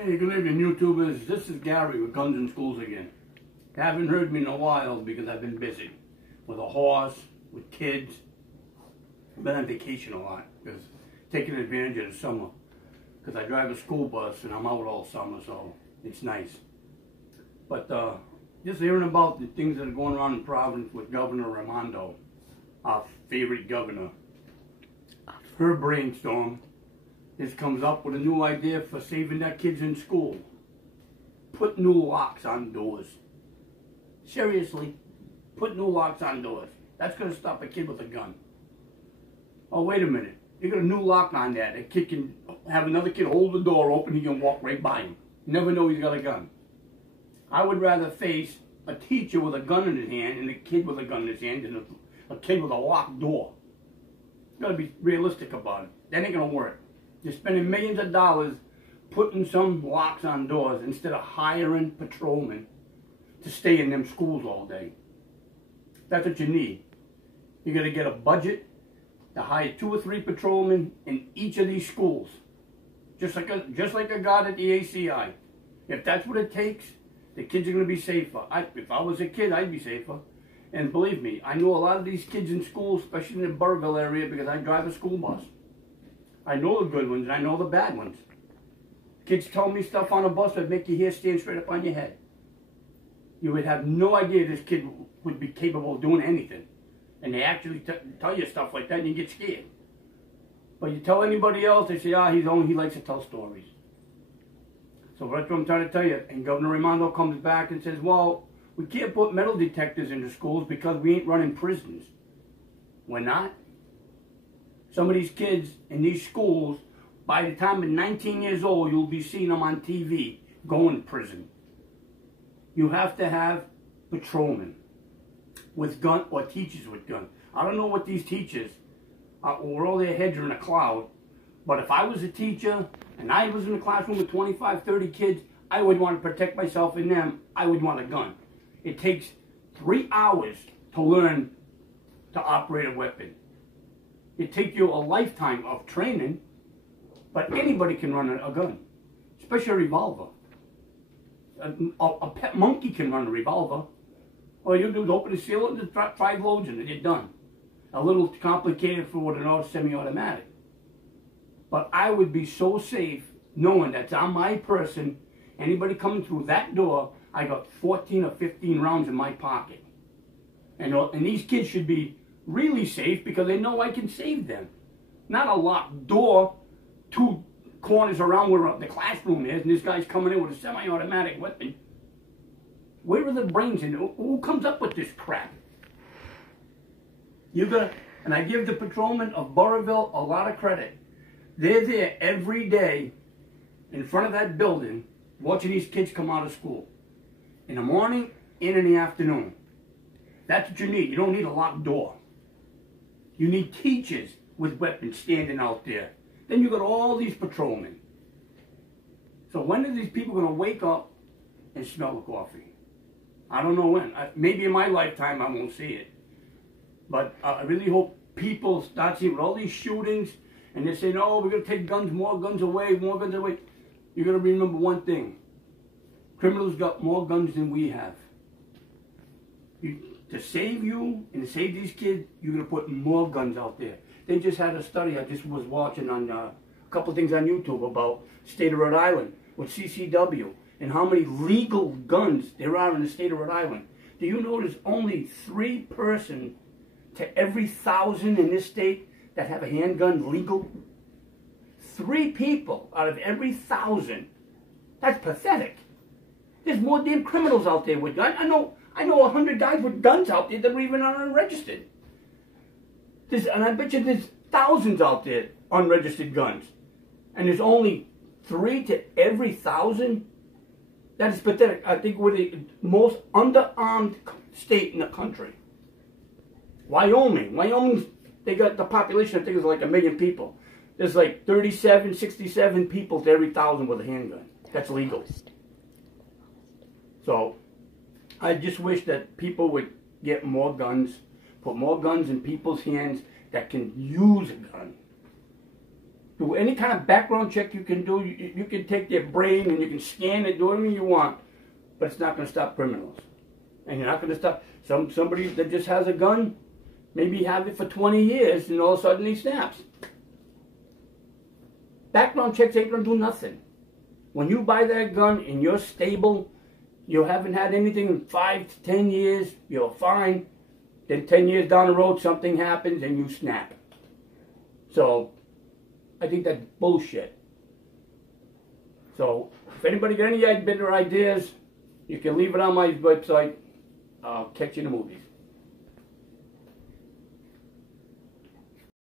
Hey, good evening, YouTubers. This is Gary with Guns in Schools again. Haven't heard me in a while because I've been busy with a horse, with kids. I've been on vacation a lot because taking advantage of the summer. Because I drive a school bus and I'm out all summer, so it's nice. But just hearing about the things that are going on in Providence with Governor Raimondo, our favorite governor. Her brainstorm just comes up with a new idea for saving their kids in school. Put new locks on doors. Seriously, put new locks on doors. That's going to stop a kid with a gun. Oh, wait a minute. You got a new lock on that. A kid can have another kid hold the door open. He can walk right by him. You never know he's got a gun. I would rather face a teacher with a gun in his hand and a kid with a gun in his hand than a kid with a locked door. You got to be realistic about it. That ain't going to work. You're spending millions of dollars putting some locks on doors instead of hiring patrolmen to stay in them schools all day. That's what you need. You got to get a budget to hire 2 or 3 patrolmen in each of these schools, just like I got at the ACI. If that's what it takes, the kids are going to be safer. If I was a kid, I'd be safer. And believe me, I know a lot of these kids in school, especially in the Burrillville area, because I drive a school bus. I know the good ones and I know the bad ones. Kids tell me stuff on a bus that make your hair stand straight up on your head. You would have no idea this kid would be capable of doing anything. And they actually tell you stuff like that and you get scared. But you tell anybody else, they say, he likes to tell stories. So that's what I'm trying to tell you. And Governor Raimondo comes back and says, well, we can't put metal detectors into schools because we ain't running prisons. We're not. Some of these kids in these schools, by the time they're 19 years old, you'll be seeing them on TV going to prison. You have to have patrolmen with gun or teachers with gun. I don't know what these teachers where all their heads are in a cloud, but if I was a teacher and I was in a classroom with 25, 30 kids, I would want to protect myself and them. I would want a gun. It takes 3 hours to learn to operate a weapon. It takes you a lifetime of training, but anybody can run a gun, especially a revolver. A pet monkey can run a revolver. All you do is open the seal and just drop 5 loads in it, you're done. A little complicated for what an semi-automatic. But I would be so safe knowing that's on my person. Anybody coming through that door, I got 14 or 15 rounds in my pocket. And these kids should be really safe because they know I can save them. Not a locked door, 2 corners around where the classroom is, and this guy's coming in with a semi-automatic weapon. Where are the brains in? Who comes up with this crap? And I give the patrolmen of Burrillville a lot of credit. They're there every day in front of that building watching these kids come out of school. In the morning and in the afternoon. That's what you need. You don't need a locked door. You need teachers with weapons standing out there. Then you got all these patrolmen. So when are these people going to wake up and smell the coffee? I don't know when. Maybe in my lifetime I won't see it. But I really hope people start seeing with all these shootings and they're saying, oh, we're going to take guns, more guns away, more guns away. You're going to remember one thing. Criminals got more guns than we have. To save you and to save these kids, you're going to put more guns out there. They just had a study I just was watching on a couple things on YouTube about state of Rhode Island with CCW and how many legal guns there are in the state of Rhode Island. Do you know there's only 3 persons to every 1,000 in this state that have a handgun legal? 3 people out of every 1,000. That's pathetic. There's more damn criminals out there with guns. I know 100 guys with guns out there that are even unregistered. And I bet you there's thousands out there unregistered guns. And there's only 3 to every 1,000? That is pathetic. I think we're the most underarmed state in the country. Wyoming, they got the population, I think it's like 1 million people. There's like 37, 67 people to every 1,000 with a handgun. That's legal. So, I just wish that people would get more guns, put more guns in people's hands that can use a gun. do any kind of background check you can do. You can take their brain and you can scan it, do anything you want, but it's not going to stop criminals. And you're not going to stop somebody that just has a gun, maybe have it for 20 years, and all of a sudden he snaps. Background checks ain't going to do nothing. When you buy that gun and you're stable, you haven't had anything in 5 to 10 years, you're fine. Then 10 years down the road, something happens and you snap. So, I think that's bullshit. So, if anybody got any better ideas, you can leave it on my website. I'll catch you in the movies.